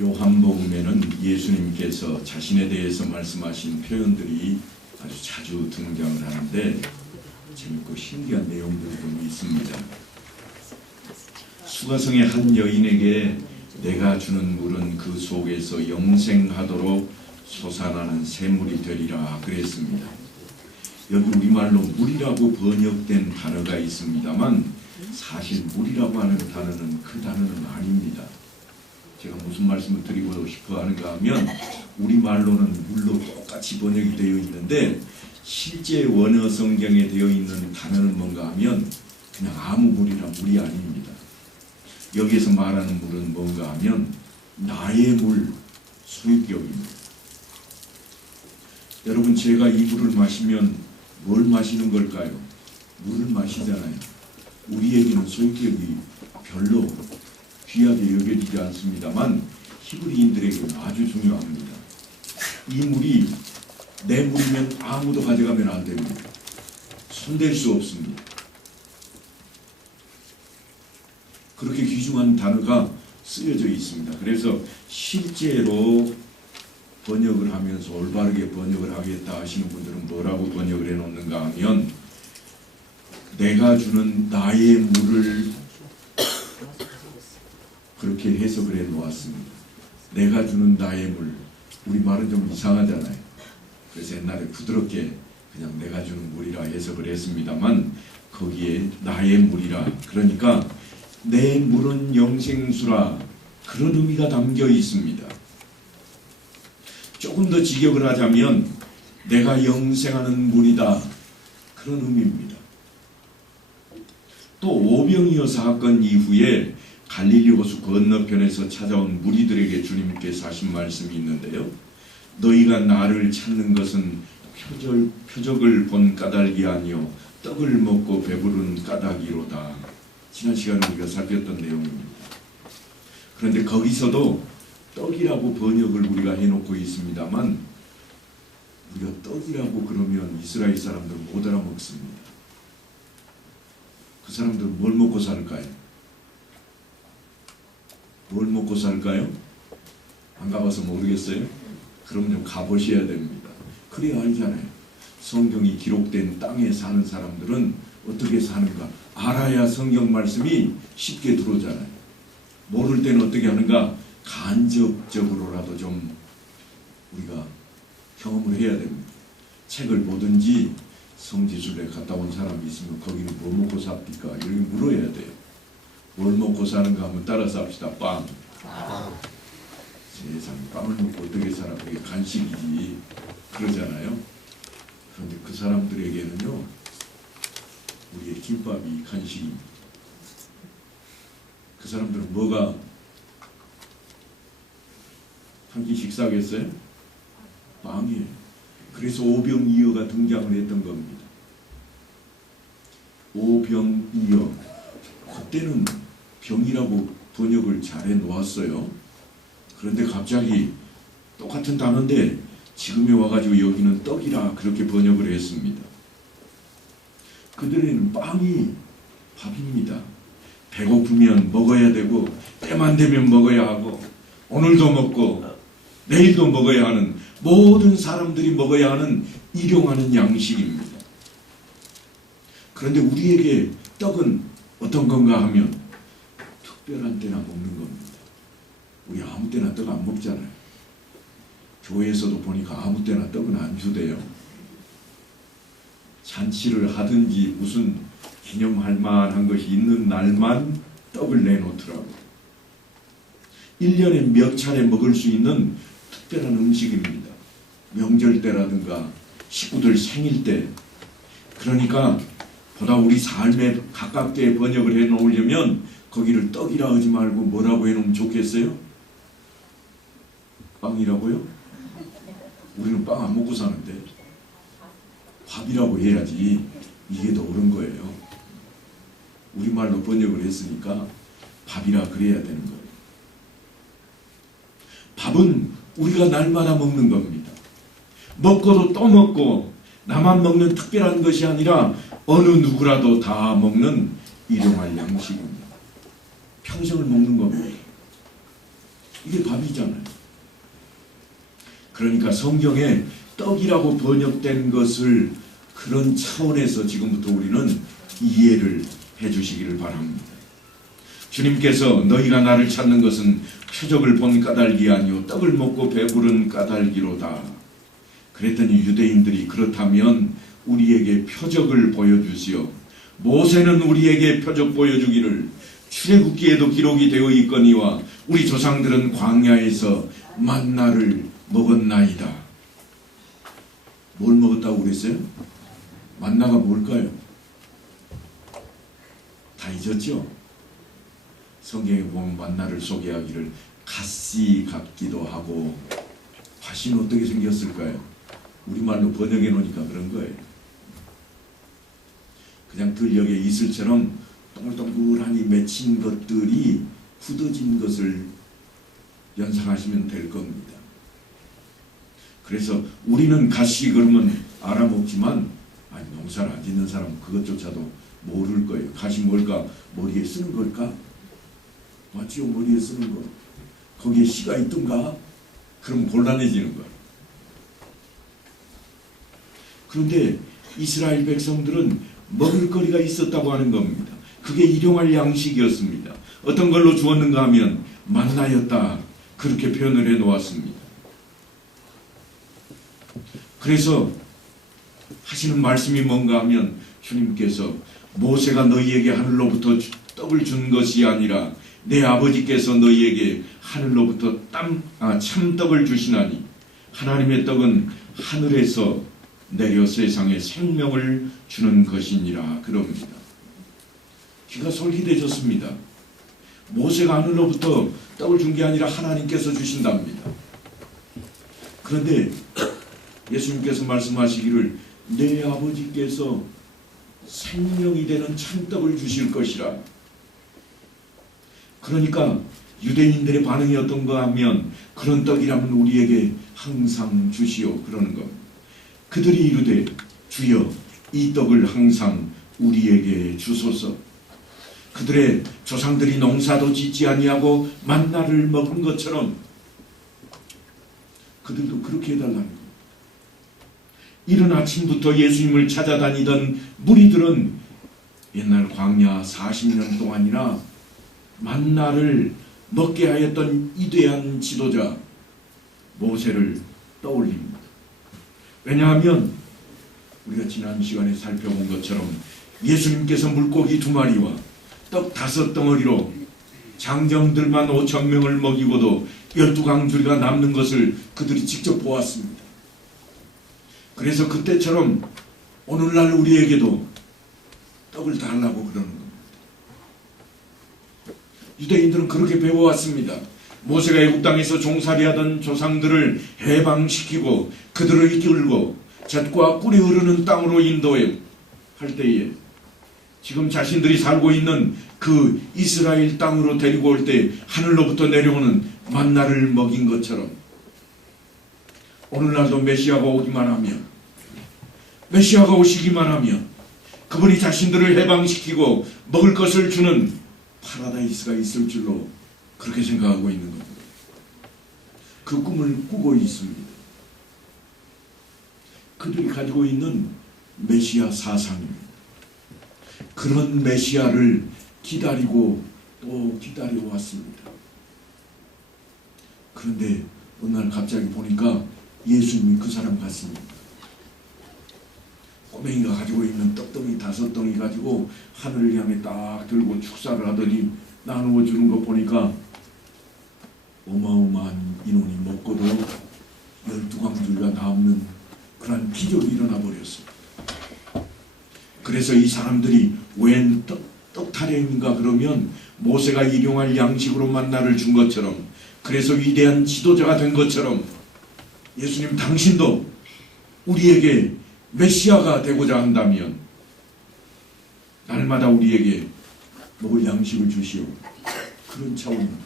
요한복음에는 예수님께서 자신에 대해서 말씀하신 표현들이 아주 자주 등장을 하는데 재밌고 신기한 내용들도 있습니다. 수가성의 한 여인에게 내가 주는 물은 그 속에서 영생하도록 솟아나는 샘물이 되리라 그랬습니다. 여기 우리말로 물이라고 번역된 단어가 있습니다만 사실 물이라고 하는 단어는 그 단어는 아닙니다. 제가 무슨 말씀을 드리고 싶어 하는가 하면 우리말로는 물로 똑같이 번역이 되어 있는데 실제 원어 성경에 되어 있는 단어는 뭔가 하면 그냥 아무 물이라 물이 아닙니다. 여기에서 말하는 물은 뭔가 하면 나의 물, 소유격입니다. 여러분, 제가 이 물을 마시면 뭘 마시는 걸까요? 물을 마시잖아요. 우리에게는 소유격이 별로 귀하게 여겨지지 않습니다만 히브리인들에게는 아주 중요합니다. 이 물이 내 물이면 아무도 가져가면 안 됩니다. 손댈 수 없습니다. 그렇게 귀중한 단어가 쓰여져 있습니다. 그래서 실제로 번역을 하면서 올바르게 번역을 하겠다 하시는 분들은 뭐라고 번역을 해놓는가 하면 내가 주는 나의 물을 그렇게 해석을 해놓았습니다. 내가 주는 나의 물. 우리 말은 좀 이상하잖아요. 그래서 옛날에 부드럽게 그냥 내가 주는 물이라 해석을 했습니다만 거기에 나의 물이라, 그러니까 내 물은 영생수라, 그런 의미가 담겨 있습니다. 조금 더 직역을 하자면 내가 영생하는 물이다, 그런 의미입니다. 또 오병이어 사건 이후에 갈릴리 호수 건너편에서 찾아온 무리들에게 주님께서 하신 말씀이 있는데요. 너희가 나를 찾는 것은 표적을 본 까닭이 아니요 떡을 먹고 배부른 까닭이로다. 지난 시간에 우리가 살폈던 내용입니다. 그런데 거기서도 떡이라고 번역을 우리가 해놓고 있습니다만 우리가 떡이라고 그러면 이스라엘 사람들은 못 알아먹습니다. 그 사람들은 뭘 먹고 살까요? 뭘 먹고 살까요? 안 가봐서 모르겠어요? 그럼요, 가보셔야 됩니다. 그래야 알잖아요. 성경이 기록된 땅에 사는 사람들은 어떻게 사는가 알아야 성경 말씀이 쉽게 들어오잖아요. 모를 때는 어떻게 하는가? 간접적으로라도 좀 우리가 경험을 해야 됩니다. 책을 보든지 성지순례 갔다 온 사람이 있으면 거기는 뭐 먹고 삽니까? 이렇게 물어야 돼요. 뭘 먹고 사는가 하면 따라서 합시다. 빵. 세상에, 빵을 먹고 어떻게 살아? 그게 간식이지. 그러잖아요. 그런데 그 사람들에게는요, 우리의 김밥이 간식입니다. 그 사람들은 뭐가 한 끼 식사하겠어요? 빵이에요. 그래서 오병이어가 등장을 했던 겁니다. 오병이어. 그때는 병이라고 번역을 잘 해놓았어요. 그런데 갑자기 똑같은 단어인데 지금에 와가지고 여기는 떡이라 그렇게 번역을 했습니다. 그들에는 빵이 밥입니다. 배고프면 먹어야 되고 때만 되면 먹어야 하고 오늘도 먹고 내일도 먹어야 하는, 모든 사람들이 먹어야 하는 일용하는 양식입니다. 그런데 우리에게 떡은 어떤 건가 하면 특별한 때나 먹는 겁니다. 우리 아무 때나 떡 안 먹잖아요. 교회에서도 보니까 아무 때나 떡은 안 주대요. 잔치를 하든지 무슨 기념할 만한 것이 있는 날만 떡을 내놓더라고요. 1년에 몇 차례 먹을 수 있는 특별한 음식입니다. 명절 때라든가 식구들 생일 때. 그러니까 보다 우리 삶에 가깝게 번역을 해놓으려면 거기를 떡이라 하지 말고 뭐라고 해놓으면 좋겠어요? 빵이라고요? 우리는 빵 안 먹고 사는데 밥이라고 해야지. 이게 더 옳은 거예요. 우리말로 번역을 했으니까 밥이라 그래야 되는 거예요. 밥은 우리가 날마다 먹는 겁니다. 먹고도 또 먹고 나만 먹는 특별한 것이 아니라 어느 누구라도 다 먹는 일용할 양식입니다. 평생을 먹는 겁니다. 이게 밥이잖아요. 그러니까 성경에 떡이라고 번역된 것을 그런 차원에서 지금부터 우리는 이해를 해주시기를 바랍니다. 주님께서 너희가 나를 찾는 것은 표적을 본 까닭이 아니요 떡을 먹고 배부른 까닭이로다. 그랬더니 유대인들이 그렇다면 우리에게 표적을 보여주시오. 모세는 우리에게 표적 보여주기를 출애굽기에도 기록이 되어 있거니와 우리 조상들은 광야에서 만나를 먹었나이다. 뭘 먹었다고 그랬어요? 만나가 뭘까요? 다 잊었죠? 성경에 보면 만나를 소개하기를 갓씨 같기도 하고, 팥이 어떻게 생겼을까요? 우리말로 번역해 놓으니까 그런 거예요. 그냥 들녘에 이슬처럼 동글동글하니 맺힌 것들이 굳어진 것을 연상하시면 될 겁니다. 그래서 우리는 갓씨 그러면 알아먹지만 농사를 안 짓는 사람은 그것조차도 모를 거예요. 갓이 뭘까? 머리에 쓰는 걸까? 맞지요? 머리에 쓰는 거. 거기에 씨가 있던가? 그럼 곤란해지는 거예요. 그런데 이스라엘 백성들은 먹을거리가 있었다고 하는 겁니다. 그게 일용할 양식이었습니다. 어떤 걸로 주었는가 하면 만나였다. 그렇게 표현을 해 놓았습니다. 그래서 하시는 말씀이 뭔가 하면 주님께서 모세가 너희에게 하늘로부터 떡을 준 것이 아니라 내 아버지께서 너희에게 하늘로부터 참떡을 주시나니 하나님의 떡은 하늘에서 내려 세상에 생명을 주는 것이니라 그럽니다. 귀가 솔깃해졌습니다. 모세가 하늘로부터 떡을 준 게 아니라 하나님께서 주신답니다. 그런데 예수님께서 말씀하시기를 내 아버지께서 생명이 되는 참떡을 주실 것이라. 그러니까 유대인들의 반응이 어떤가 하면 그런 떡이라면 우리에게 항상 주시오 그러는 겁니다. 그들이 이르되 주여 이 떡을 항상 우리에게 주소서. 그들의 조상들이 농사도 짓지 아니하고 만나를 먹은 것처럼 그들도 그렇게 해달라는 겁니다. 이른 아침부터 예수님을 찾아다니던 무리들은 옛날 광야 40년 동안이나 만나를 먹게 하였던 위대한 지도자 모세를 떠올립니다. 왜냐하면 우리가 지난 시간에 살펴본 것처럼 예수님께서 물고기 2마리와 떡 5덩어리로 장정들만 5,000명을 먹이고도 12강줄기가 남는 것을 그들이 직접 보았습니다. 그래서 그때처럼 오늘날 우리에게도 떡을 달라고 그러는 겁니다. 유대인들은 그렇게 배워왔습니다. 모세가 애국 땅에서 종살이하던 조상들을 해방시키고 그들을 이끌고 젖과 꿀이 흐르는 땅으로 인도해 할 때에 지금 자신들이 살고 있는 그 이스라엘 땅으로 데리고 올 때 하늘로부터 내려오는 만나를 먹인 것처럼 오늘날도 메시아가 오기만 하면, 메시아가 오시기만 하면 그분이 자신들을 해방시키고 먹을 것을 주는 파라다이스가 있을 줄로 그렇게 생각하고 있는 겁니다. 그 꿈을 꾸고 있습니다. 그들이 가지고 있는 메시아 사상입니다. 그런 메시아를 기다리고 또 기다려왔습니다. 그런데 어느 날 갑자기 보니까 예수님이 그 사람 같습니다. 꼬맹이가 가지고 있는 떡덩이 5덩이 가지고 하늘을 향해 딱 들고 축사를 하더니 나누어 주는 거 보니까 어마어마한 인원이 먹고도 12강줄기가 남는 그런 기적이 일어나 버렸습니다. 그래서 이 사람들이 웬 떡타령인가 그러면 모세가 일용할 양식으로 만나를 준 것처럼, 그래서 위대한 지도자가 된 것처럼 예수님 당신도 우리에게 메시아가 되고자 한다면 날마다 우리에게 먹을 양식을 주시오. 그런 차원입니다.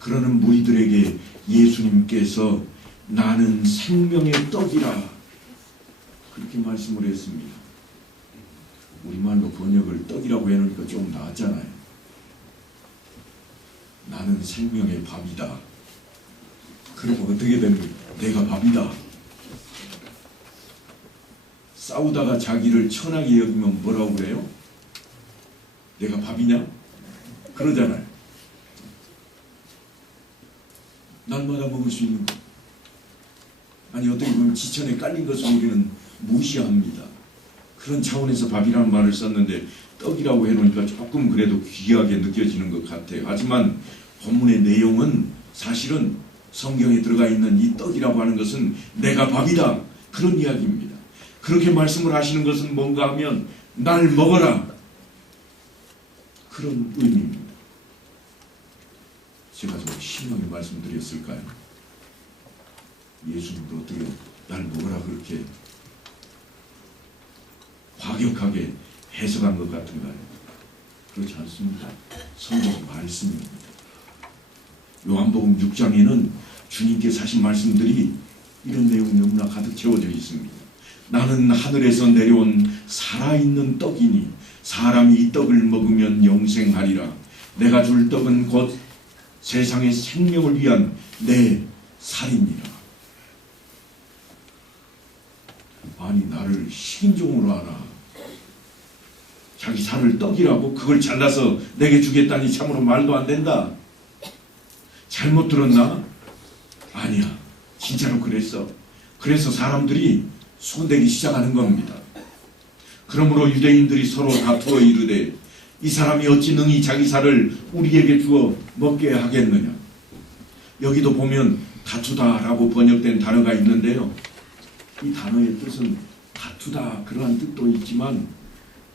그러는 무리들에게 예수님께서 나는 생명의 떡이라 그렇게 말씀을 했습니다. 우리말로 번역을 떡이라고 해놓으니까 좀 나았잖아요. 나는 생명의 밥이다. 그러면 어떻게 되는 거야? 내가 밥이다. 싸우다가 자기를 천하게 여기면 뭐라고 그래요? 내가 밥이냐? 그러잖아요. 날마다 먹을 수 있는 것. 아니 어떻게 보면 지천에 깔린 것을 우리는 무시합니다. 그런 차원에서 밥이라는 말을 썼는데 떡이라고 해놓으니까 조금 그래도 귀하게 느껴지는 것 같아요. 하지만 본문의 내용은 사실은 성경에 들어가 있는 이 떡이라고 하는 것은 내가 밥이다. 그런 이야기입니다. 그렇게 말씀을 하시는 것은 뭔가 하면 날 먹어라. 그런 의미입니다. 제가 좀 심하게 말씀드렸을까요? 예수님도 어떻게 날 먹어라 그렇게 과격하게 해석한 것 같은가요? 그렇지 않습니다. 성경 말씀입니다. 요한복음 6장에는 주님께서 하신 말씀들이 이런 내용이 너무나 가득 채워져 있습니다. 나는 하늘에서 내려온 살아있는 떡이니 사람이 이 떡을 먹으면 영생하리라. 내가 줄 떡은 곧 세상의 생명을 위한 내 살이니라. 아니 나를 식인종으로 하나. 자기 살을 떡이라고 그걸 잘라서 내게 주겠다니 참으로 말도 안 된다. 잘못 들었나? 아니야. 진짜로 그랬어. 그래서 사람들이 손대기 시작하는 겁니다. 그러므로 유대인들이 서로 다투어 이르되 이 사람이 어찌 능히 자기 살을 우리에게 주어 먹게 하겠느냐. 여기도 보면 다투다라고 번역된 단어가 있는데요. 이 단어의 뜻은 다투다 그러한 뜻도 있지만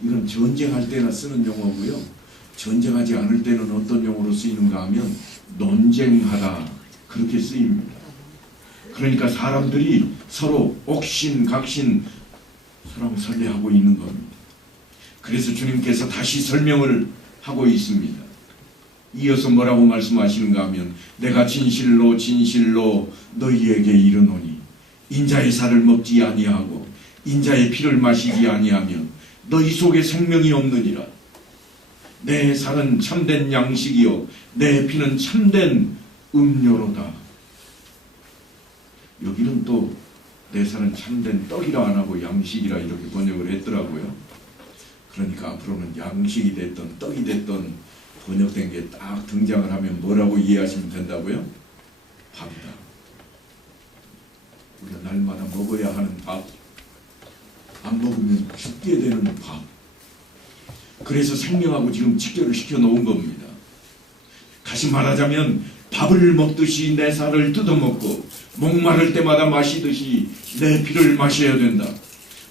이건 전쟁할 때나 쓰는 용어고요. 전쟁하지 않을 때는 어떤 용어로 쓰이는가 하면 논쟁하다 그렇게 쓰입니다. 그러니까 사람들이 서로 옥신각신 서로 설레하고 있는 겁니다. 그래서 주님께서 다시 설명을 하고 있습니다. 이어서 뭐라고 말씀하시는가 하면 내가 진실로 진실로 너희에게 이르노니 인자의 살을 먹지 아니하고 인자의 피를 마시지 아니하면 너희 속에 생명이 없느니라. 내 살은 참된 양식이요 내 피는 참된 음료로다. 여기는 또 내 살은 참된 떡이라 안 하고 양식이라 이렇게 번역을 했더라고요. 그러니까 앞으로는 양식이 됐던 떡이 됐던 번역된 게 딱 등장을 하면 뭐라고 이해하시면 된다고요? 밥이다. 우리가 날마다 먹어야 하는 밥. 안 먹으면 죽게 되는 밥. 그래서 생명하고 지금 직결을 시켜 놓은 겁니다. 다시 말하자면 밥을 먹듯이 내 살을 뜯어먹고 목마를 때마다 마시듯이 내 피를 마셔야 된다.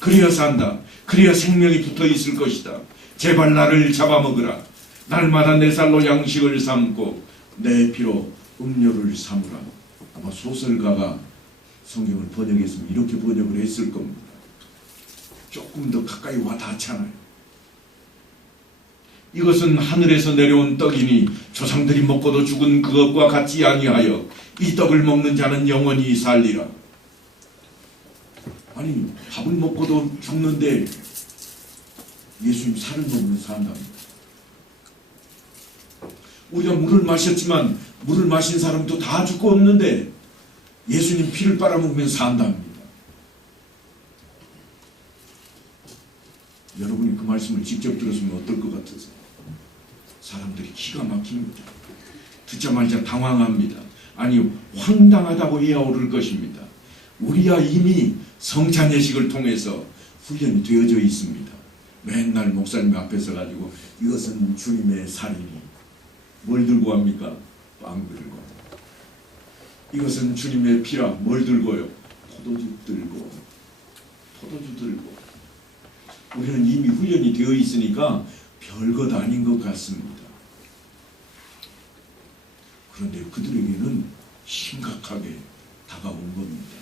그래야 산다. 그래야 생명이 붙어 있을 것이다. 제발 나를 잡아먹으라. 날마다 내 살로 양식을 삼고 내 피로 음료를 삼으라. 아마 소설가가 성경을 번역했으면 이렇게 번역을 했을 겁니다. 조금 더 가까이 와 닿잖아요. 이것은 하늘에서 내려온 떡이니 조상들이 먹고도 죽은 그것과 같지 아니하여 이 떡을 먹는 자는 영원히 살리라. 아니 밥을 먹고도 죽는데 예수님 살을 먹으면 산답니다. 우리가 물을 마셨지만 물을 마신 사람도 다 죽고 없는데 예수님 피를 빨아먹으면 산답니다. 여러분이 그 말씀을 직접 들었으면 어떨 것 같으세요? 사람들이 기가 막힙니다. 듣자마자 당황합니다. 아니 황당하다고 해야 옳을 것입니다. 우리야 이미 성찬 예식을 통해서 훈련이 되어져 있습니다. 맨날 목사님 앞에서 가지고 이것은 주님의 살이니 뭘 들고 합니까? 빵 들고. 이것은 주님의 피라 뭘 들고요? 포도주 들고. 우리는 이미 훈련이 되어 있으니까 별것 아닌 것 같습니다. 그런데 그들에게는 심각하게 다가온 겁니다.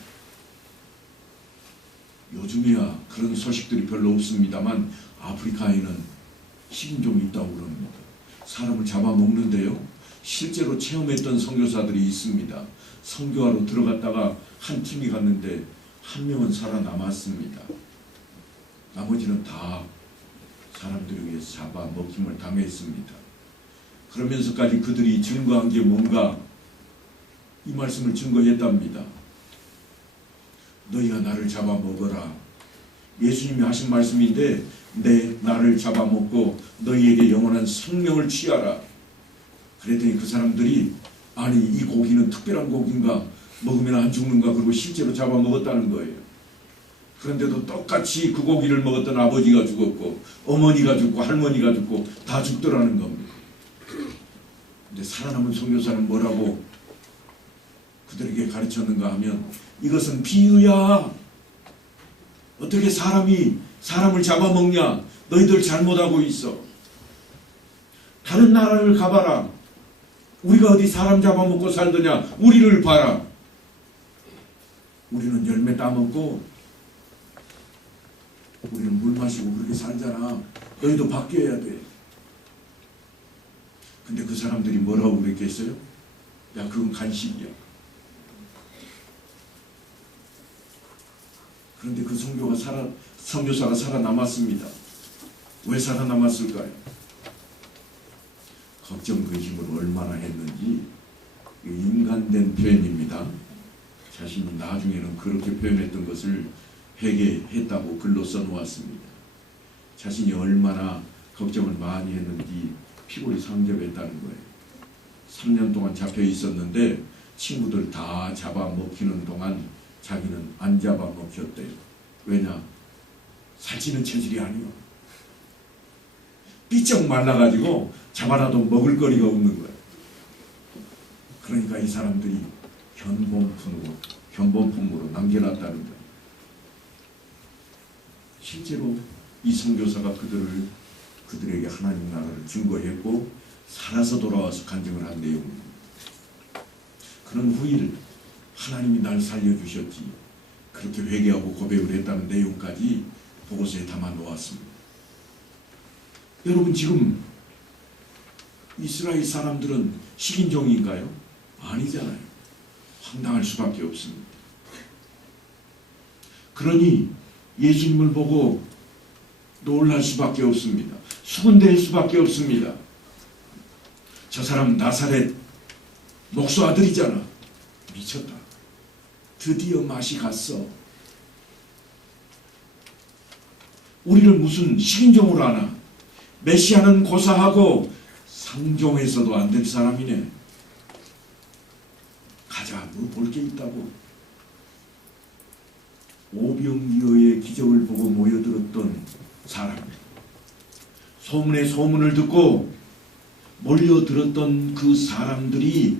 요즘에야 그런 소식들이 별로 없습니다만 아프리카에는 식인종이 있다고 그럽니다. 사람을 잡아먹는데요. 실제로 체험했던 선교사들이 있습니다. 선교하러 들어갔다가 한 팀이 갔는데 한 명은 살아남았습니다. 나머지는 다 사람들에게 잡아먹힘을 당했습니다. 그러면서까지 그들이 증거한 게 뭔가? 이 말씀을 증거했답니다. 너희가 나를 잡아먹어라. 예수님이 하신 말씀인데 나를 잡아먹고 너희에게 영원한 생명을 취하라. 그랬더니 그 사람들이 아니 이 고기는 특별한 고기인가? 먹으면 안 죽는가? 그리고 실제로 잡아먹었다는 거예요. 그런데도 똑같이 그 고기를 먹었던 아버지가 죽었고 어머니가 죽고 할머니가 죽고 다 죽더라는 겁니다. 근데 살아남은 선교사는 뭐라고 그들에게 가르쳤는가 하면 이것은 비유야. 어떻게 사람이 사람을 잡아먹냐? 너희들 잘못하고 있어. 다른 나라를 가봐라. 우리가 어디 사람 잡아먹고 살더냐? 우리를 봐라. 우리는 열매 따먹고 우리는 물 마시고 그렇게 살잖아. 너희도 바뀌어야 돼. 근데 그 사람들이 뭐라고 그랬겠어요? 야 그건 간식이야. 그런데 그 선교사가 살아남았습니다. 왜 살아남았을까요? 걱정 그 힘을 얼마나 했는지. 인간된 표현입니다. 자신이 나중에는 그렇게 표현했던 것을 회개했다고 글로 써놓았습니다. 자신이 얼마나 걱정을 많이 했는지 피골이 상접했다는 거예요. 3년 동안 잡혀 있었는데 친구들 다 잡아먹히는 동안 자기는 안 잡아먹혔대요. 왜냐? 살찌는 체질이 아니요. 삐쩍 말라가지고 잡아놔도 먹을 거리가 없는 거예요. 그러니까 이 사람들이 견본품으로 남겨놨다는 거예요. 실제로 이 선교사가 그들에게 하나님 나라를 증거했고 살아서 돌아와서 간증을 한 내용입니다. 그런 후일 하나님이 날 살려주셨지 그렇게 회개하고 고백을 했다는 내용까지 보고서에 담아 놓았습니다. 여러분 지금 이스라엘 사람들은 식인종인가요? 아니잖아요. 황당할 수밖에 없습니다. 그러니 예수님을 보고 놀랄 수밖에 없습니다. 수군될 수밖에 없습니다. 저 사람 나사렛 목수 아들이잖아. 미쳤다. 드디어 맛이 갔어. 우리를 무슨 식인종으로 하나? 메시아는 고사하고 상종해서도 안 될 사람이네. 가자, 뭐 볼 게 있다고. 오병이어의 기적을 보고 모여들었던 사람, 소문에 소문을 듣고 몰려들었던 그 사람들이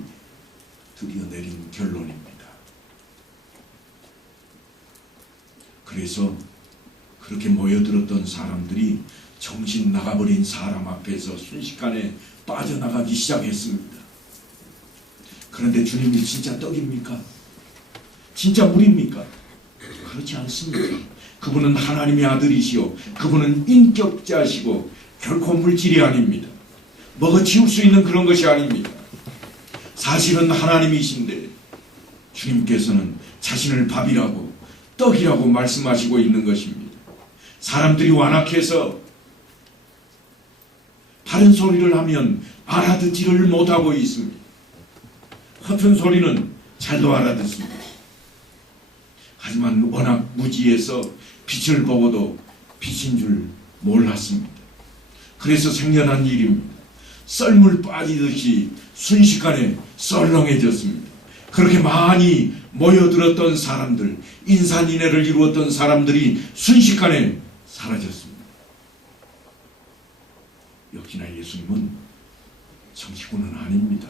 드디어 내린 결론입니다. 그래서 그렇게 모여들었던 사람들이 정신 나가버린 사람 앞에서 순식간에 빠져나가기 시작했습니다. 그런데 주님이 진짜 떡입니까? 진짜 물입니까? 그렇지 않습니다. 그분은 하나님의 아들이시오. 그분은 인격자시고 결코 물질이 아닙니다. 먹어치울 수 있는 그런 것이 아닙니다. 사실은 하나님이신데 주님께서는 자신을 밥이라고 떡이라고 말씀하시고 있는 것입니다. 사람들이 완악해서 다른 소리를 하면 알아듣지를 못하고 있습니다. 허튼 소리는 잘도 알아듣습니다. 하지만 워낙 무지해서 빛을 보고도 빛인 줄 몰랐습니다. 그래서 생겨난 일입니다. 썰물 빠지듯이 순식간에 썰렁해졌습니다. 그렇게 많이 모여들었던 사람들, 인산인해를 이루었던 사람들이 순식간에 사라졌습니다. 역시나 예수님은 정치군은 아닙니다.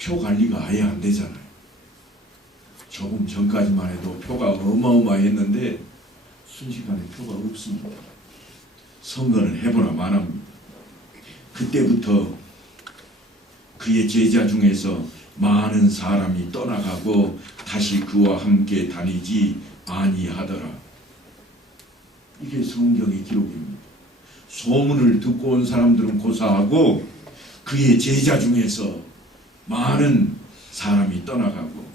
표 관리가 아예 안 되잖아요. 조금 전까지만 해도 표가 어마어마했는데 순식간에 표가 없습니다. 선거를 해보나 마나입니다. 그때부터 그의 제자 중에서 많은 사람이 떠나가고 다시 그와 함께 다니지 아니하더라. 이게 성경의 기록입니다. 소문을 듣고 온 사람들은 고사하고 그의 제자 중에서 많은 사람이 떠나가고,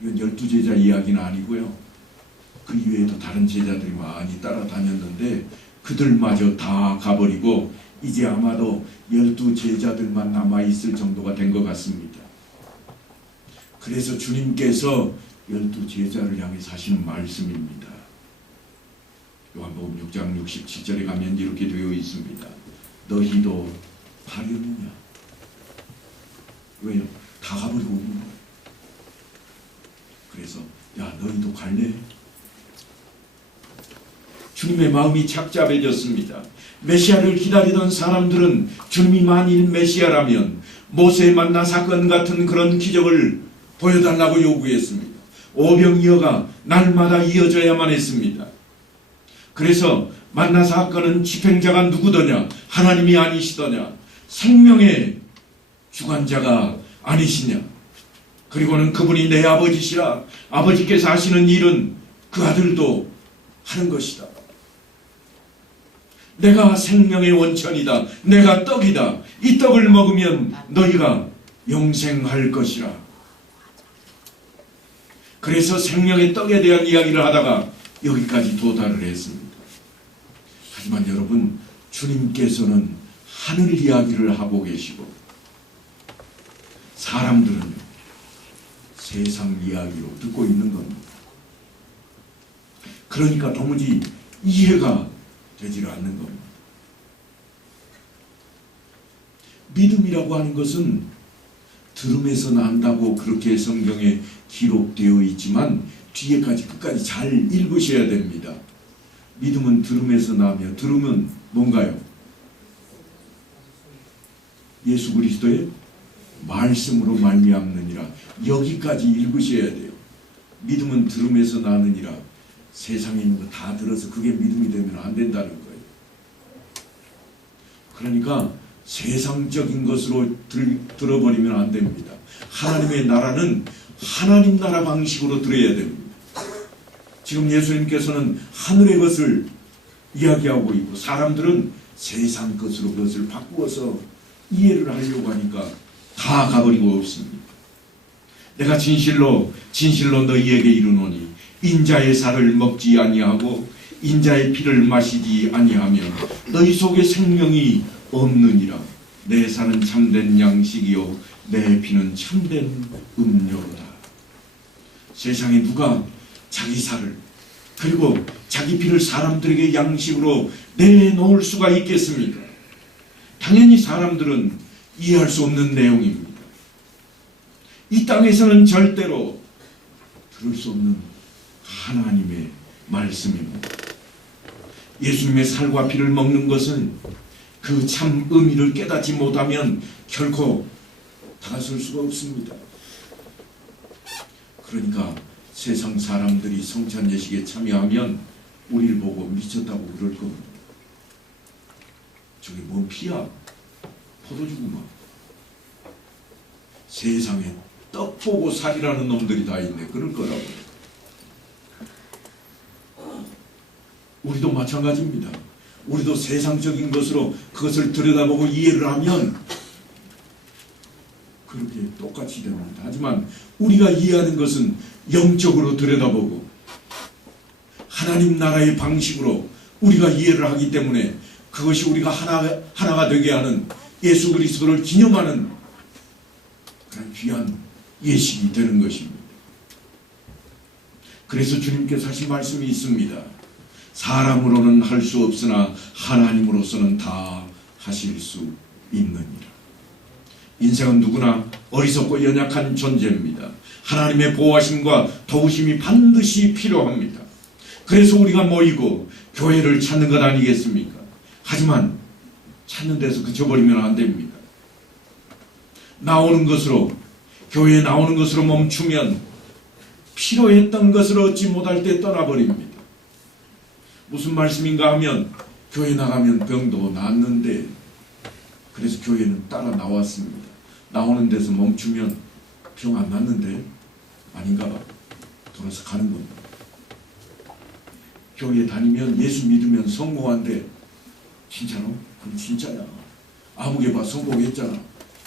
이건 12제자 이야기는 아니고요. 그 이외에도 다른 제자들이 많이 따라다녔는데 그들마저 다 가버리고 이제 아마도 12제자들만 남아있을 정도가 된 것 같습니다. 그래서 주님께서 12제자를 향해서 하시는 말씀입니다. 요한복음 6장 67절에 가면 이렇게 되어 있습니다. 너희도 가려느냐? 왜요? 다 가버리고 오는 거예요. 그래서 야, 너희도 갈래? 주님의 마음이 착잡해졌습니다. 메시아를 기다리던 사람들은 주님이 만일 메시아라면 모세 만나 사건 같은 그런 기적을 보여달라고 요구했습니다. 오병이어가 날마다 이어져야만 했습니다. 그래서 만나 사건은 집행자가 누구더냐? 하나님이 아니시더냐? 생명의 주관자가 아니시냐? 그리고는 그분이 내 아버지시라. 아버지께서 하시는 일은 그 아들도 하는 것이다. 내가 생명의 원천이다. 내가 떡이다. 이 떡을 먹으면 너희가 영생할 것이라. 그래서 생명의 떡에 대한 이야기를 하다가 여기까지 도달을 했습니다. 하지만 여러분, 주님께서는 하늘 이야기를 하고 계시고 사람들은 세상 이야기로 듣고 있는 겁니다. 그러니까 도무지 이해가 되지 않는 겁니다. 믿음이라고 하는 것은 들음에서 난다고 그렇게 성경에 기록되어 있지만 뒤에까지 끝까지 잘 읽으셔야 됩니다. 믿음은 들음에서 나며 들음은 뭔가요? 예수 그리스도의 말씀으로 말미암느니라. 여기까지 읽으셔야 돼요. 믿음은 들음에서 나느니라. 세상에 있는 거 다 들어서 그게 믿음이 되면 안 된다는 거예요. 그러니까 세상적인 것으로 들어버리면 안 됩니다. 하나님의 나라는 하나님 나라 방식으로 들어야 됩니다. 지금 예수님께서는 하늘의 것을 이야기하고 있고 사람들은 세상 것으로 그것을 바꾸어서 이해를 하려고 하니까 다 가버리고 없습니다. 내가 진실로 너희에게 이르노니 인자의 살을 먹지 아니하고 인자의 피를 마시지 아니하면 너희 속에 생명이 없느니라. 내 살은 참된 양식이요 내 피는 참된 음료로다. 세상에 누가 자기 살을 그리고 자기 피를 사람들에게 양식으로 내놓을 수가 있겠습니까? 당연히 사람들은 이해할 수 없는 내용입니다. 이 땅에서는 절대로 들을 수 없는 하나님의 말씀입니다. 예수님의 살과 피를 먹는 것은 그 참 의미를 깨닫지 못하면 결코 다가설 수가 없습니다. 그러니까 세상 사람들이 성찬 예식에 참여하면 우리를 보고 미쳤다고 그럴 겁니다. 저게 뭔 피야? 포도주구만. 세상에 떡 보고 살이라는 놈들이 다 있네. 그럴 거라고요. 우리도 마찬가지입니다. 우리도 세상적인 것으로 그것을 들여다보고 이해를 하면 그렇게 똑같이 됩니다. 하지만 우리가 이해하는 것은 영적으로 들여다보고 하나님 나라의 방식으로 우리가 이해를 하기 때문에 그것이 우리가 하나가 되게 하는 예수 그리스도를 기념하는 그런 귀한 예식이 되는 것입니다. 그래서 주님께서 하신 말씀이 있습니다. 사람으로는 할 수 없으나 하나님으로서는 다 하실 수 있느니라. 인생은 누구나 어리석고 연약한 존재입니다. 하나님의 보호하심과 도우심이 반드시 필요합니다. 그래서 우리가 모이고 교회를 찾는 것 아니겠습니까? 하지만 찾는 데서 그쳐버리면 안 됩니다. 나오는 것으로 교회에 나오는 것으로 멈추면 필요했던 것을 얻지 못할 때 떠나버립니다. 무슨 말씀인가 하면 교회 나가면 병도 낫는데 그래서 교회는 따라 나왔습니다. 나오는 데서 멈추면 병 안 낫는데 아닌가 봐. 돌아서 가는 겁니다. 교회 다니면 예수 믿으면 성공한데 진짜로? 그럼 진짜야. 아무개 봐 성공했잖아.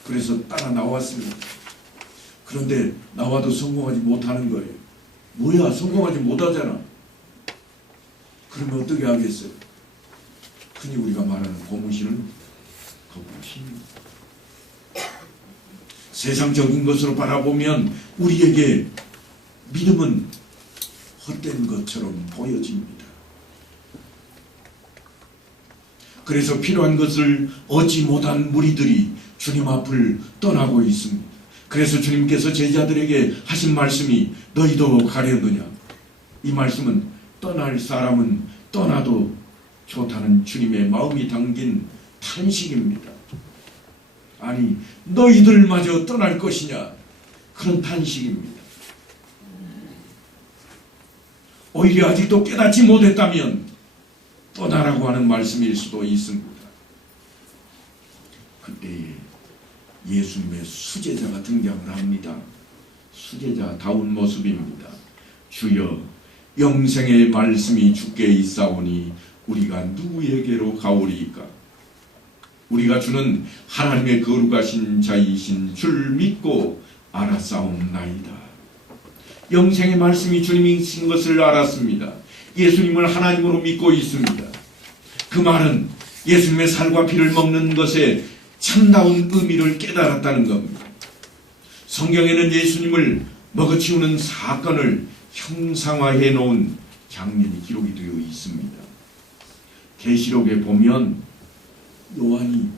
그래서 따라 나왔습니다. 그런데 나와도 성공하지 못하는 거예요. 뭐야 성공하지 못하잖아. 그러면 어떻게 하겠어요? 흔히 우리가 말하는 고무신을 거부십니다. 세상적인 것으로 바라보면 우리에게 믿음은 헛된 것처럼 보여집니다. 그래서 필요한 것을 얻지 못한 무리들이 주님 앞을 떠나고 있습니다. 그래서 주님께서 제자들에게 하신 말씀이 너희도 가려느냐. 이 말씀은 떠날 사람은 떠나도 좋다는 주님의 마음이 담긴 탄식입니다. 아니 너희들마저 떠날 것이냐, 그런 탄식입니다. 오히려 아직도 깨닫지 못했다면 떠나라고 하는 말씀일 수도 있습니다. 그때에 예수님의 수제자가 등장을 합니다. 수제자다운 모습입니다. 주여, 영생의 말씀이 주께 있사오니 우리가 누구에게로 가오리이까? 우리가 주는 하나님의 거룩하신 자이신 줄 믿고 알았사옵나이다. 영생의 말씀이 주님이신 것을 알았습니다. 예수님을 하나님으로 믿고 있습니다. 그 말은 예수님의 살과 피를 먹는 것에 참다운 의미를 깨달았다는 겁니다. 성경에는 예수님을 먹어치우는 사건을 형상화해 놓은 장면이 기록이 되어 있습니다. 계시록에 보면 요한이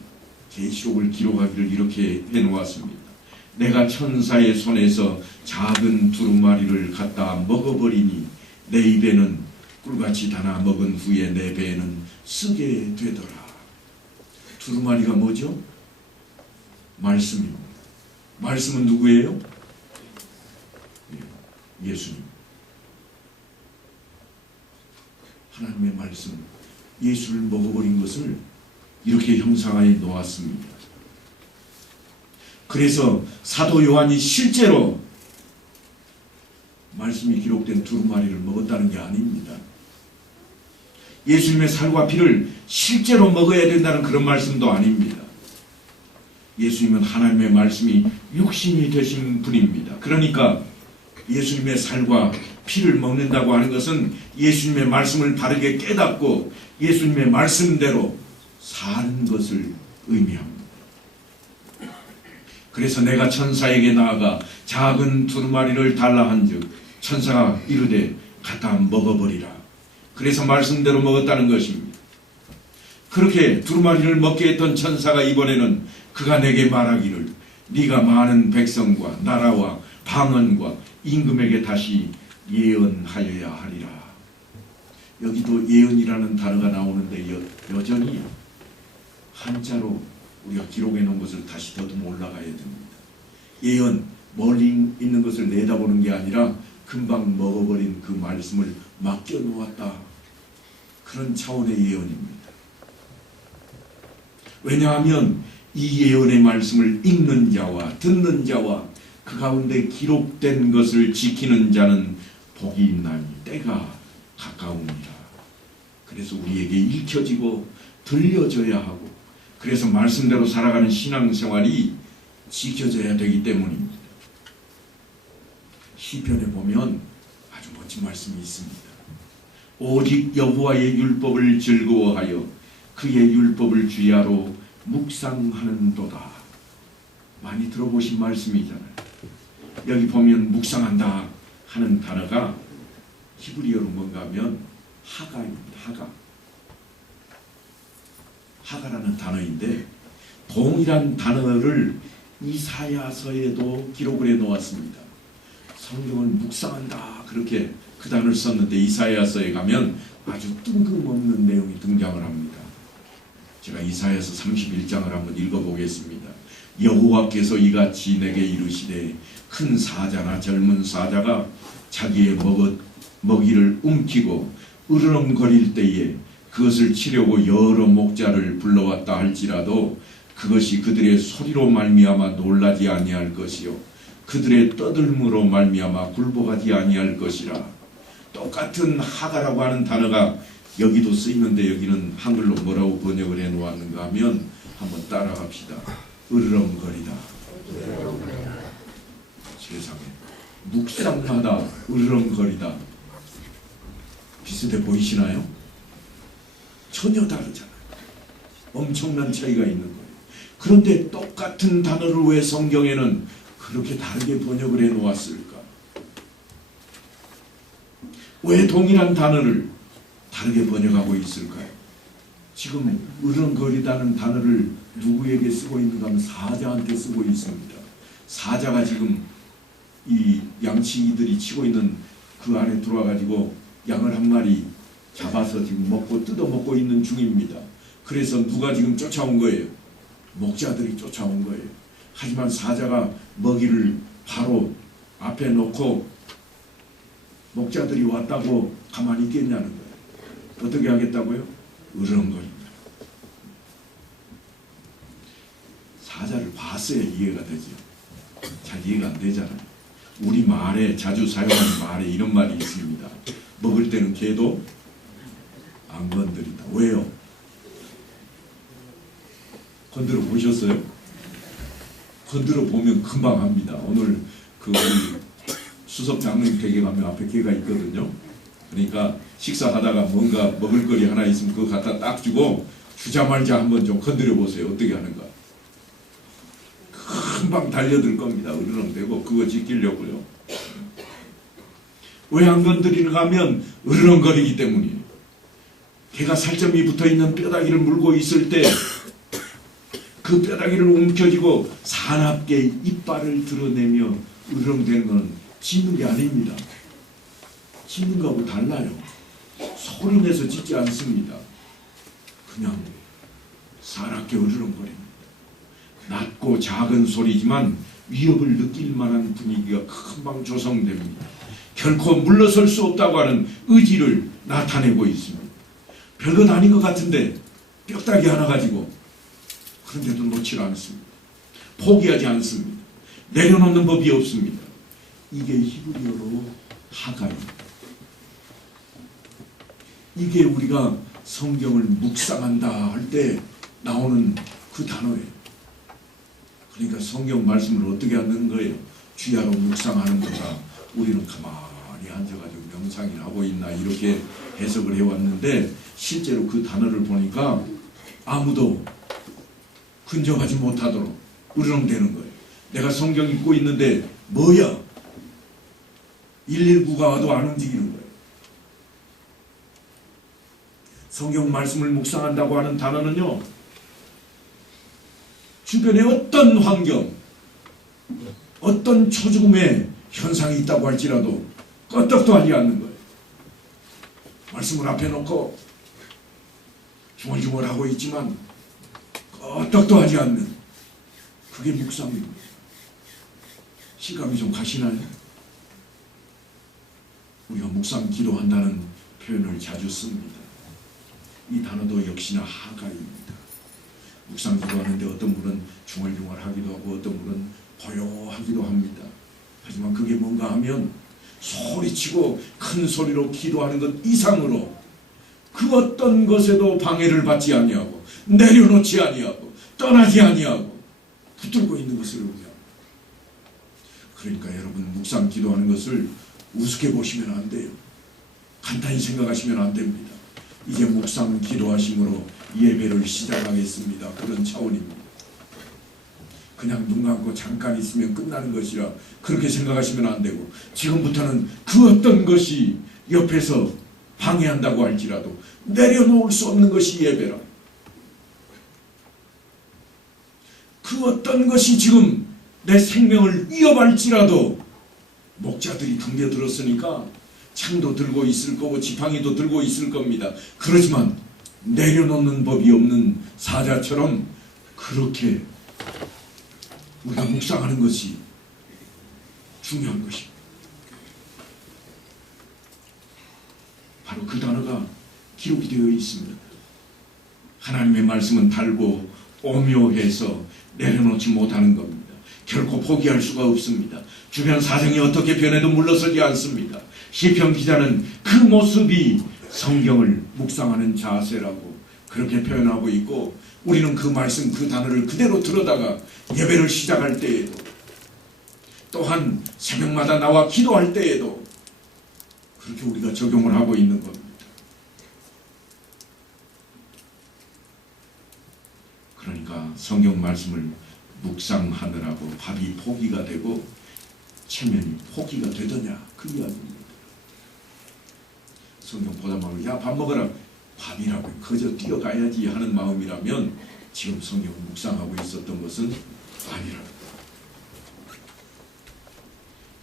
계시록을 기록하기를 이렇게 해놓았습니다. 내가 천사의 손에서 작은 두루마리를 갖다 먹어버리니 내 입에는 꿀같이 달아 먹은 후에 내 배에는 쓰게 되더라. 두루마리가 뭐죠? 말씀입니다. 말씀은 누구예요? 예수님. 하나님의 말씀, 예수를 먹어버린 것을 이렇게 형상화해 놓았습니다. 그래서 사도 요한이 실제로 말씀이 기록된 두루마리를 먹었다는 게 아닙니다. 예수님의 살과 피를 실제로 먹어야 된다는 그런 말씀도 아닙니다. 예수님은 하나님의 말씀이 육신이 되신 분입니다. 그러니까 예수님의 살과 피를 먹는다고 하는 것은 예수님의 말씀을 바르게 깨닫고 예수님의 말씀대로 사는 것을 의미합니다. 그래서 내가 천사에게 나아가 작은 두루마리를 달라 한즉 천사가 이르되 갖다 먹어버리라. 그래서 말씀대로 먹었다는 것입니다. 그렇게 두루마리를 먹게 했던 천사가 이번에는 그가 내게 말하기를 네가 많은 백성과 나라와 방언과 임금에게 다시 예언하여야 하리라. 여기도 예언이라는 단어가 나오는데 여전히 한자로 우리가 기록해 놓은 것을 다시 더듬어 올라가야 됩니다. 예언, 멀리 있는 것을 내다보는 게 아니라 금방 먹어버린 그 말씀을 맡겨놓았다. 그런 차원의 예언입니다. 왜냐하면 이 예언의 말씀을 읽는 자와 듣는 자와 그 가운데 기록된 것을 지키는 자는 복이 있나니 때가 가까웁니다. 그래서 우리에게 읽혀지고 들려져야 하고 그래서 말씀대로 살아가는 신앙생활이 지켜져야 되기 때문입니다. 시편에 보면 아주 멋진 말씀이 있습니다. 오직 여호와의 율법을 즐거워하여 그의 율법을 주야로 묵상하는도다. 많이 들어보신 말씀이잖아요. 여기 보면 묵상한다 하는 단어가 히브리어로 뭔가 하면 하가입니다. 하가라는 단어인데 동일한 단어를 이사야서에도 기록을 해 놓았습니다. 성경을 묵상한다 그렇게 그 단어를 썼는데 이사야서에 가면 아주 뜬금없는 내용이 등장을 합니다. 제가 이사야서 31장을 한번 읽어보겠습니다. 여호와께서 이같이 내게 이르시되 큰 사자나 젊은 사자가 자기의 먹이를 움키고 으르렁거릴 때에 그것을 치려고 여러 목자를 불러왔다 할지라도 그것이 그들의 소리로 말미암아 놀라지 아니할 것이요 그들의 떠들므로 말미암아 굴복하지 아니할 것이라. 똑같은 하가라고 하는 단어가 여기도 쓰이는데 여기는 한글로 뭐라고 번역을 해 놓았는가 하면 한번 따라갑시다. 으르렁거리다. 세상에 묵상하다, 으르렁거리다 비슷해 보이시나요? 전혀 다르잖아요. 엄청난 차이가 있는 거예요. 그런데 똑같은 단어를 왜 성경에는 그렇게 다르게 번역을 해 놓았을까? 왜 동일한 단어를 다르게 번역하고 있을까요? 지금 으렁거리다는 단어를 누구에게 쓰고 있는가 하면 사자한테 쓰고 있습니다. 사자가 지금 이 양치기들이 치고 있는 그 안에 들어와 가지고 양을 한 마리 잡아서 지금 뜯어 먹고 있는 중입니다. 그래서 누가 지금 쫓아온 거예요? 목자들이 쫓아온 거예요. 하지만 사자가 먹이를 바로 앞에 놓고 목자들이 왔다고 가만히 있겠냐는 거예요. 어떻게 하겠다고요? 으렁거린다. 사자를 봤어야 이해가 되죠. 잘 이해가 안 되잖아요. 우리 말에 자주 사용하는 말에 이런 말이 있습니다. 먹을 때는 개도 안 건드린다. 왜요? 건드려 보셨어요? 건드려 보면 금방 합니다. 오늘 그 우리 수석 장로님 댁에 가면 앞에 개가 있거든요. 그러니까 식사하다가 뭔가 먹을거리 하나 있으면 그거 갖다 딱 주고 주자말자 한번 좀 건드려 보세요. 어떻게 하는가? 금방 달려들 겁니다. 으르렁대고 그거 지키려고요. 왜 안 건드리는가 하면 으르렁거리기 때문이에요. 개가 살점이 붙어있는 뼈다귀를 물고 있을 때 그 뼈다귀를 움켜쥐고 사납게 이빨을 드러내며 으르렁대는 것은 짖는 게 아닙니다. 짖는 거하고 달라요. 소리내서 짖지 않습니다. 그냥 사납게 으르렁거립니다. 낮고 작은 소리지만 위협을 느낄 만한 분위기가 금방 조성됩니다. 결코 물러설 수 없다고 하는 의지를 나타내고 있습니다. 별것 아닌 것 같은데 뼈다귀 하나 가지고 그런데도 놓지 않습니다. 포기하지 않습니다. 내려놓는 법이 없습니다. 이게 히브리어로 하가입니다. 이게 우리가 성경을 묵상한다 할 때 나오는 그 단어예요. 그러니까 성경 말씀을 어떻게 하는 거예요? 주야로 묵상하는 거다. 우리는 가만히 앉아가지고 명상을 하고 있나 이렇게 해석을 해왔는데 실제로 그 단어를 보니까 아무도 근접하지 못하도록 으르렁대는 거예요. 내가 성경 읽고 있는데 뭐야? 119가 와도 안 움직이는 거예요. 성경 말씀을 묵상한다고 하는 단어는요, 주변에 어떤 환경, 어떤 초죽음의 현상이 있다고 할지라도 껐떡도 하지 않는 거예요. 말씀을 앞에 놓고 중얼중얼하고 있지만 껐떡도 하지 않는 그게 묵상입니다. 시감이 좀 가시나요? 우리가 묵상 기도한다는 표현을 자주 씁니다. 이 단어도 역시나 하가입니다. 묵상 기도하는데 어떤 분은 중얼중얼하기도 하고 어떤 분은 고요하기도 합니다. 하지만 그게 뭔가 하면 소리치고 큰 소리로 기도하는 것 이상으로 그 어떤 것에도 방해를 받지 아니하고 내려놓지 아니하고 떠나지 아니하고 붙들고 있는 것을 의미합니다. 그러니까 여러분 묵상 기도하는 것을 우습게 보시면 안 돼요. 간단히 생각하시면 안 됩니다. 이제 묵상 기도하심으로 예배를 시작하겠습니다. 그런 차원입니다. 그냥 눈 감고 잠깐 있으면 끝나는 것이라 그렇게 생각하시면 안 되고 지금부터는 그 어떤 것이 옆에서 방해한다고 할지라도 내려놓을 수 없는 것이 예배라. 그 어떤 것이 지금 내 생명을 위협할지라도 목자들이 덤벼들었으니까 창도 들고 있을 거고 지팡이도 들고 있을 겁니다. 그렇지만 내려놓는 법이 없는 사자처럼 그렇게 우리가 묵상하는 것이 중요한 것입니다. 바로 그 단어가 기록이 되어 있습니다. 하나님의 말씀은 달고 오묘해서 내려놓지 못하는 겁니다. 결코 포기할 수가 없습니다. 주변 사정이 어떻게 변해도 물러서지 않습니다. 시편 기자는 그 모습이 성경을 묵상하는 자세라고 그렇게 표현하고 있고 우리는 그 말씀 그 단어를 그대로 들어다가 예배를 시작할 때에도 또한 새벽마다 나와 기도할 때에도 그렇게 우리가 적용을 하고 있는 겁니다. 그러니까 성경 말씀을 묵상하느라고 밥이 포기가 되고 체면이 포기가 되더냐 그 이야기입니다. 성경 보다 말고 야 밥 먹어라 밥이라고 그저 뛰어가야지 하는 마음이라면 지금 성경 묵상하고 있었던 것은 아니라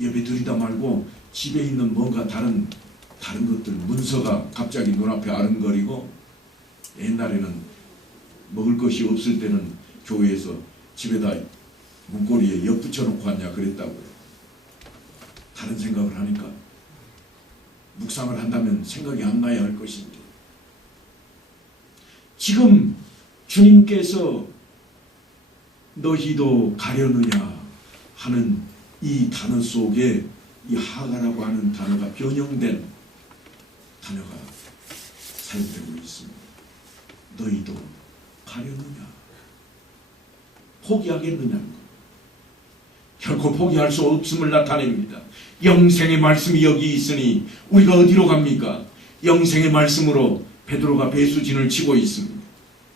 예배 드리다 말고 집에 있는 뭔가 다른 것들 문서가 갑자기 눈앞에 아른거리고 옛날에는 먹을 것이 없을 때는 교회에서 집에다 문고리에 엿 붙여놓고 왔냐 그랬다고요. 다른 생각을 하니까 묵상을 한다면 생각이 안 나야 할 것인데 지금 주님께서 너희도 가려느냐 하는 이 단어 속에 이 하가라고 하는 단어가 변형된 단어가 사용되고 있습니다. 너희도 가려느냐 포기하겠느냐는 것 결코 포기할 수 없음을 나타냅니다. 영생의 말씀이 여기 있으니 우리가 어디로 갑니까? 영생의 말씀으로 베드로가 배수진을 치고 있습니다.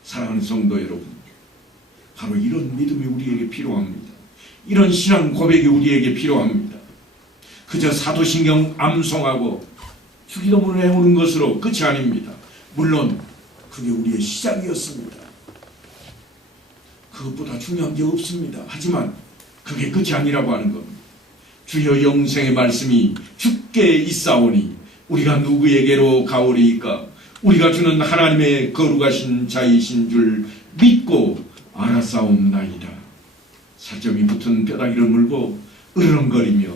사랑하는 성도 여러분, 바로 이런 믿음이 우리에게 필요합니다. 이런 신앙 고백이 우리에게 필요합니다. 그저 사도신경 암송하고 주기도문을 해오는 것으로 끝이 아닙니다. 물론 그게 우리의 시작이었습니다. 그것보다 중요한 게 없습니다. 하지만 그게 끝이 아니라고 하는 겁니다. 주여 영생의 말씀이 주께 있사오니 우리가 누구에게로 가오리이까? 우리가 주는 하나님의 거룩하신 자이신 줄 믿고 알았사옵나이다. 살점이 붙은 뼈다귀를 물고 으르렁거리며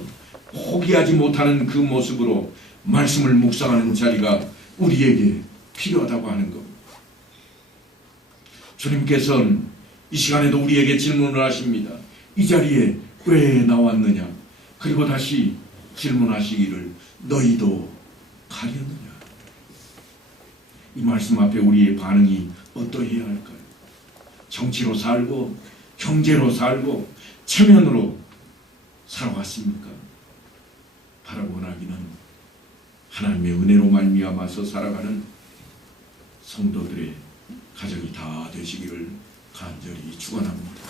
포기하지 못하는 그 모습으로 말씀을 묵상하는 자리가 우리에게 필요하다고 하는 겁니다. 주님께서는 이 시간에도 우리에게 질문을 하십니다. 이 자리에 왜 나왔느냐? 그리고 다시 질문하시기를 너희도 가려느냐? 이 말씀 앞에 우리의 반응이 어떠해야 할까요? 정치로 살고 경제로 살고 체면으로 살아왔습니까? 바라고 원하기는 하나님의 은혜로 말미암아서 살아가는 성도들의 가정이 다 되시기를 간절히 축원합니다.